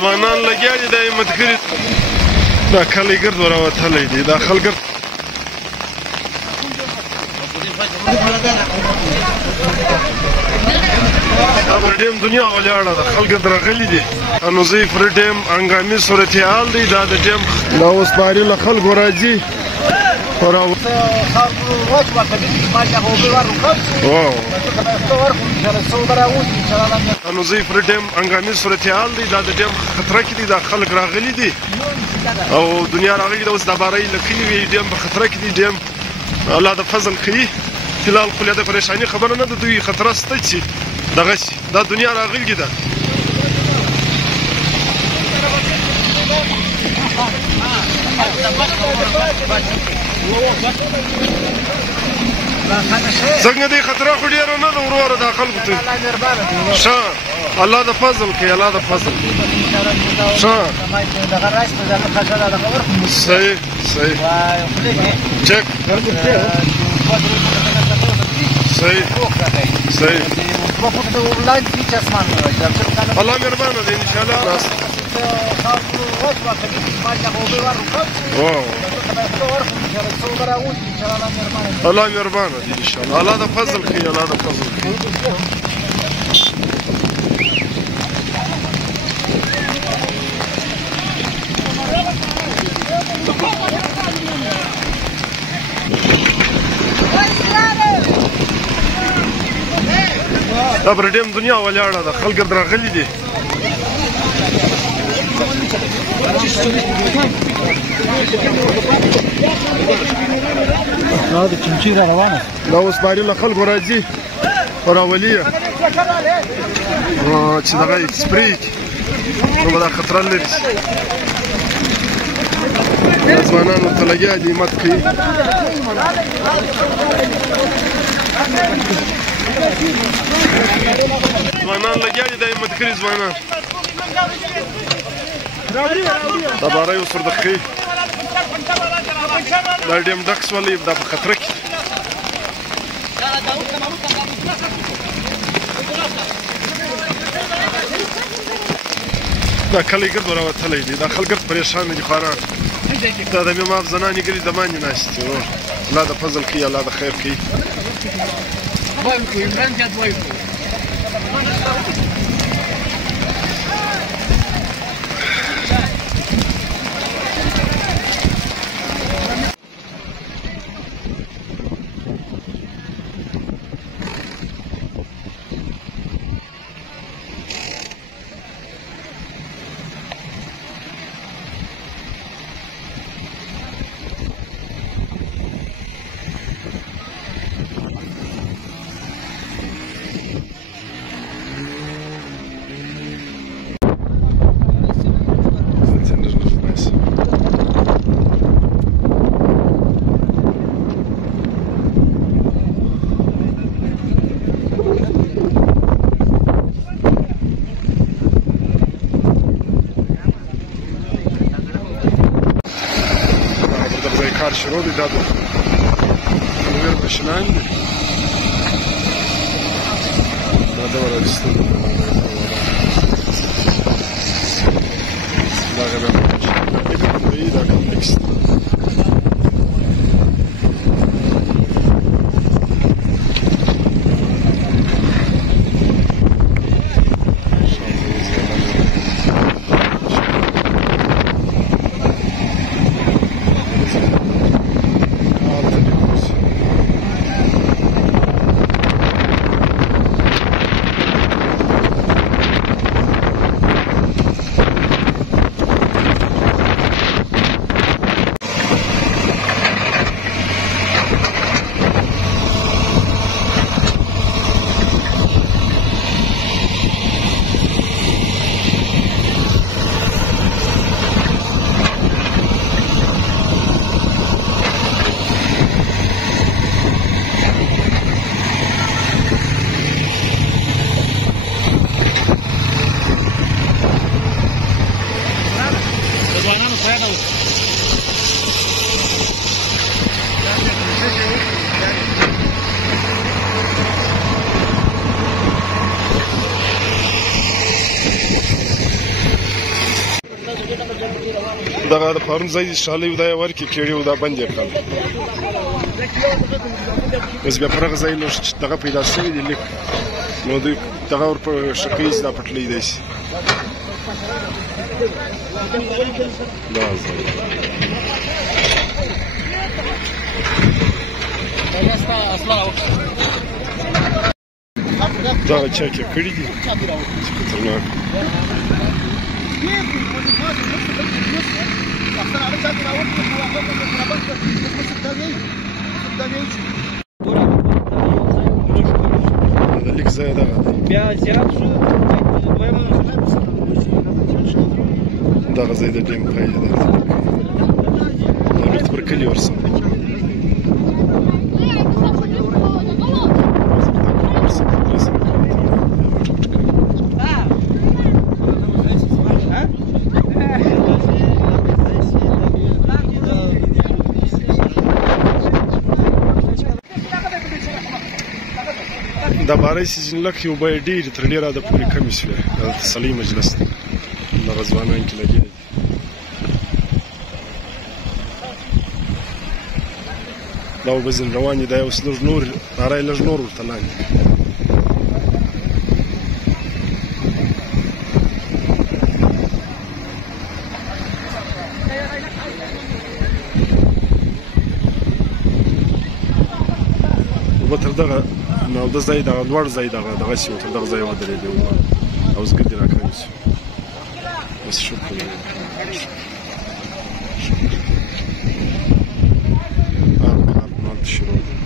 ځوانان لګیا دي، دا همت کړي دا کلی ګرد وراوتلی دی، دا خلګرد دا پر ډیم دنیا ولاړه ده، خلک راغلي دي. نو زه پر ډیم هنګامي صورتحال دی، دا د ډیم دا اوس باري له خلکو راځي نو زه پر ډیم هنګامي صورتحال دی، دا د ډیم خطره کې دي، دا خلک راغلي دي او دنیا راغلي ده. اوس دا بارۍ له کلي وي، ډیم په خطره کې دی، ډیم الله د فضل کوي. فلحال خو د پریشاني خبره نه ده، دوی خطره شته چې دغسې دا دنیا راغلې ده. څنګه دی خطره خو ډېره نه ده وروره دا خلکو ته. ښه الله د فضل کوي، الله د فضل. ښه صحیح صحیح چک صحیح صحیح الله مهربانه دی انشاءالله. الله مهربانه دی انشاءالله. الله د فضل کوي، الله د فضل کوي. دا پر ډیم دنیا ولاړه ده، خلک راغلي دي. دا د چمچي را روانه، دا اوس باري له خلکو راځي راولي یې چې دغه سپرې کړي، نو به دا خطره لري. ځوانان ورته لګیا دي، همت کوي. ځوانان لګیا دي، دا همت کړي ځوانان. دا بارۍ اوس ورته ښکوي، دا ډیم ډک شولی، دا په خطره کې. دا کلی ګرد وراوتلی دی، دا خلک ګرد پریشان دي خواران. دا د مې ماف زنانې ګري د باندې ناستې دي. الله د فضل کوي، الله د خیر کوي. کار شروع دی، دا د نویر ماشینان دي، دا د ورایستل دغه بیا ماشینان کوي، دا کمپلیکس دی. دغه د پرون ځای شاله یو دا ورکی کړي او دا بند یې کړل اوس بیا پرغه ځای نو دغه پیدا شوی دی لیک نو دوی دغه ور په شقیز دا پټلې دی دا ځای دا چا کې کړی دي خطرناک دا لیک ځای دغه دی بیا زیات شو دغه ځای د ډیم پای دی دا بیرته پر کلي ورسم دا بارای سیزن لکه یو به ډېر تر ډېره د پورې کمې شوې د تسلۍ مجلس دی دغه ځوانان کې لګېدلي دي دا اوبه ځینې روان دي دا یو څه لږ نور بارای لږ نور ورته لاندې اوبه تر دغه نو د ځای دغه لوړ ځای دغسې و تر دغه ځای ودرېدې او زګردې راکمې شو بس شکر کار نالته شروع